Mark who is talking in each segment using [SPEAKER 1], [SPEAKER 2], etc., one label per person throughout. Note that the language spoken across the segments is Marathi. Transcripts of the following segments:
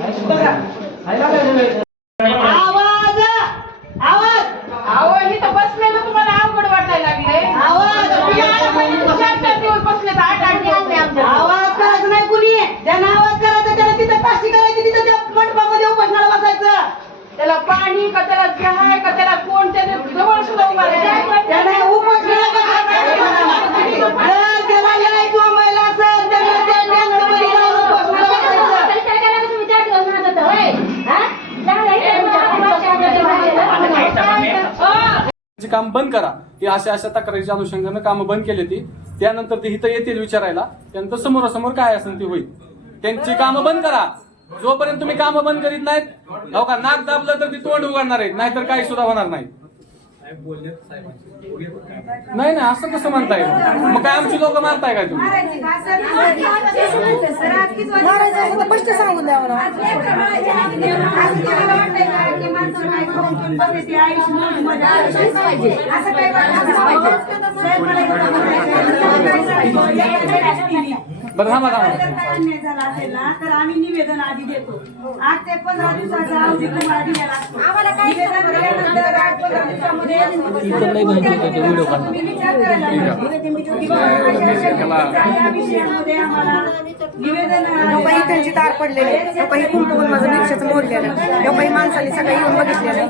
[SPEAKER 1] 알겠습니다.
[SPEAKER 2] 알겠습니다. काम बंद करा. ती अशा अशा तक्रारीच्या अनुषंगानं कामं बंद केली ती त्यानंतर ते इथं येतील विचारायला. त्यानंतर समोरासमोर काय असेल ते होईल. त्यांची कामं बंद करा. जोपर्यंत तुम्ही कामं बंद करीत नाहीत हो का नाक दाबलं तर ती तोंड उघडणार आहेत नाहीतर काही सुद्धा होणार नाही. नाही नाही असं कसं म्हणताय? मग काय आमची लोक मारताय काय तुम्ही?
[SPEAKER 1] सांगून द्या मला
[SPEAKER 2] बरं थांबा थांबा.
[SPEAKER 3] अन्याय झाला असेल ना तर आम्ही निवेदन आधी देतो. आठ ते पंधरा दिवसाचा अवधी तुम्हाला दिलेला असतो निवेदन दिल्यानंतर आठ पंधरा दिवसामध्ये तुम्ही विचार करायला पाहिजे. किंवा अशा अशा या विषयामध्ये आम्हाला निवेदन
[SPEAKER 1] बाई त्यांची तार पडलेली बाई कुंकून माझं रिक्षाचं मोडलेलं बाई माणसाने सकाळी येऊन बघितलेलं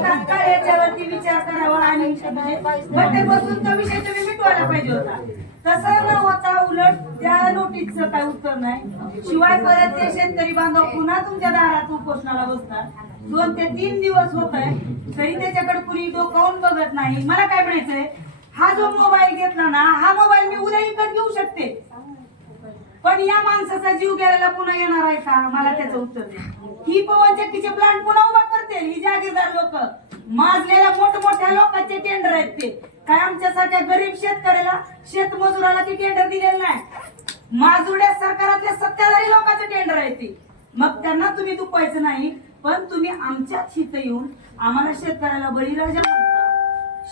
[SPEAKER 3] तात्काळ याच्यावरती विचार करावा आणि म्हणजे बसून तो विषय तुम्ही मिटवायला पाहिजे होता. तसं न होता उलट त्या नोटीसचं काय उत्तर नाही. शिवाय परत ते शेतकरी बांधव पुन्हा तुमच्या दारात उपोषणाला बसतात. दोन ते तीन दिवस होत आहे तरी त्याच्याकडे कुणी डोकावून बघत नाही. मला काय म्हणायचंय? हा जो मोबाईल घेतला ना हा मोबाईल मी उद्या विकत घेऊ शकते. पण या माणसाचा जीव गेलेला पुन्हा येणार आहे का? मला त्याचं उत्तर ही पवन चक्कीचे प्लांट पुन्हा उभा करते ही जागीरदार लोक. माजलेल्या मोठमोठ्या लोकांचे टेंडर आहेत ते. काय आमच्यासारख्या गरीब शेतकऱ्याला शेतमजुराला ती टेंडर दिलेलं नाही? माजुड्या सरकारातल्या सत्ताधारी लोकांचं टेंडर आहे ते. मग त्यांना तुम्ही दुखवायचं नाही पण तुम्ही आमच्याच हित येऊन आम्हाला शेतकऱ्याला बळीराजा म्हणता.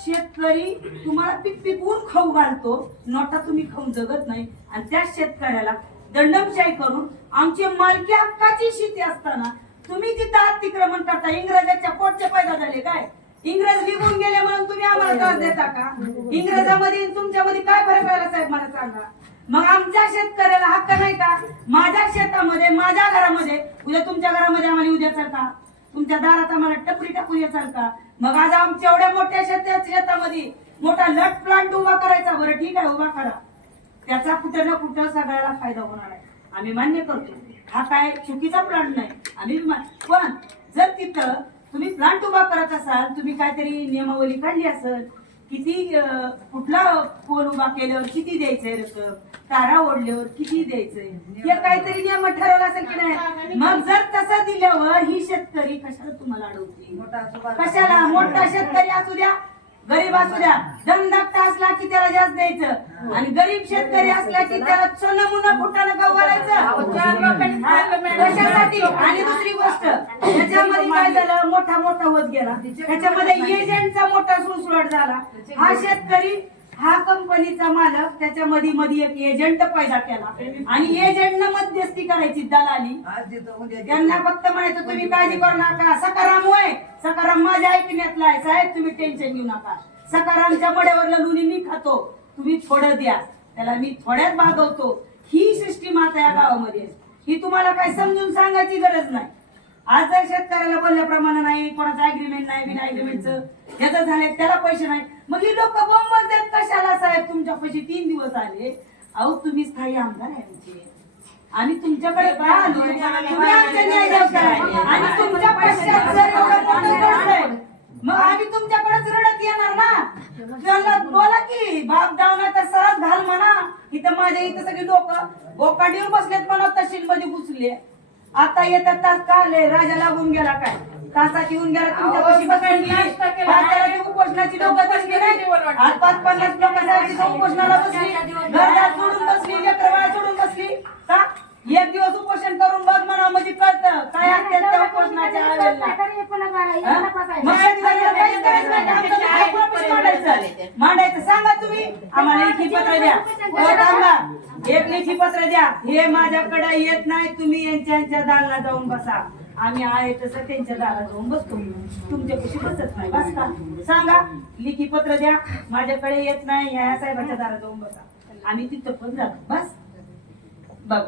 [SPEAKER 3] शेतकरी तुम्हाला पीक पिकवून खाऊ घालतो नोटा तुम्ही खाऊन जगत नाही. आणि त्या शेतकऱ्याला दंडमशाही करून आमची मालकी हक्काची शेती असताना तुम्ही तिथं अतिक्रमण करता. इंग्रजाच्या पोटचे पैदा झाले काय? इंग्रज निघून गेले म्हणून तुम्ही आम्हाला त्रास देता का? इंग्रजामध्ये तुमच्यामध्ये काय फरक राहिला साहेब मला सांगा. मग आमच्या शेतकऱ्याला हक्क नाही का? माझ्या शेतामध्ये माझ्या घरामध्ये उद्या तुमच्या घरामध्ये आम्हाला उद्या का? तुमच्या दारात आम्हाला टपरी टाकू येचाल का? मग आज आमच्या एवढ्या मोठ्या शेतात शेतामध्ये मोठा लट प्लांट उभा करायचा. बरं ठीक आहे उभा करा. त्याचा कुठं ना कुठं सगळ्याला फायदा होणार आहे. आम्ही मान्य करतो. हा काय चुकीचा प्लांट नाही. आम्ही पण जर तिथं तुम्ही प्लांट उभा करत असाल तुम्ही काहीतरी नियमावली काढली असेल किती कुठला पोल उभा केल्यावर किती द्यायचंय रक्कम तारा ओढल्यावर किती द्यायचंय? हे काहीतरी नियम ठरवला असेल की नाही? मग जर तसं दिल्यावर ही शेतकरी कशाला तुम्हाला अडवतील? कशाला? मोठा शेतकरी असू द्या गरीब असू द्या. दमदागता असला की त्याला जास्त द्यायचं. आणि गरीब शेतकरी असला की त्याला सोनं मुनं फुटानं कशासाठी? आणि दुसरी गोष्ट त्याच्यामध्ये काय झालं? मोठा मोठा होत गेला. त्याच्यामध्ये एजंटचा मोठा सुळसुळाट झाला हा शेतकरी हा कंपनीचा मालक त्याच्यामध्ये मध्ये एक एजंट पैदा केला. आणि एजंटनं मध्यस्थी करायची दलाली. त्यांना फक्त म्हणायचं तुम्ही काळजी करू नका. सकाराम होय सकाराम माझ्या ऐकण्यातला आहे. साहेब तुम्ही टेन्शन घेऊ नका. सकारामच्या मड्यावरला लुणी मी खातो. तुम्ही थोडं द्या. त्याला मी थोड्यात भागवतो ही सिस्टीम आता या गावामध्ये. ही तुम्हाला काय समजून सांगायची गरज नाही. आज जर शेतकऱ्याला बोलल्याप्रमाणे नाही कोणाचं अग्रीमेंट नाही बिना अग्रीमेंटचं ज्याचं झालंय त्याला पैसे नाही. मग ही लोक बोंब बोलतात कशाला साहेब तुमच्या पैसे तीन दिवस आले? अहो तुम्ही स्थायी आमदार आहे आमचे. आम्ही तुमच्याकडे का आलो तुम्ही आमच्या न्याय देवता आणि तुमच्या पश्चात जर एवढं मोठं घडलंय, मग आम्ही तुमच्याकडेच रडत येणार ना? त्यांना बोला की बाप दावना तर सरळ घाल म्हणा. इथं माझ्या इथं सगळे लोक बोकाडीवर बसलेत म्हणा तहसील मध्ये घुसले. आता येतात तास का आले राजा लागून गेला काय? तासात येऊन गेला तुमच्या कशी बसली उपोषणाची लोक बसली नाही. आज पाच पन्नास लोक जायची उपोषणाला बसली. घरदार सोडून बसली का एक दिवस उपोषण करून बघ म्हणा म्हणजे कळतं काय असते त्या उपोषणाच्या वेळेला हा? मांडायचं? सांगा तुम्ही. आम्हाला लेखी पत्र द्या. हो, थांबा. एक लेखी पत्र द्या. हे माझ्याकडे येत नाही. तुम्ही यांच्या दालना जाऊन बसा. आम्ही आहे तसं त्यांच्या दारात जाऊन बसतो तुमच्यापाशी बसत नाही. बस का? सांगा. लिखी पत्र द्या. माझ्याकडे येत नाही. ह्या साहेबांच्या दारात जाऊन बसा. आम्ही तिथं पण जातो. बस. बघ.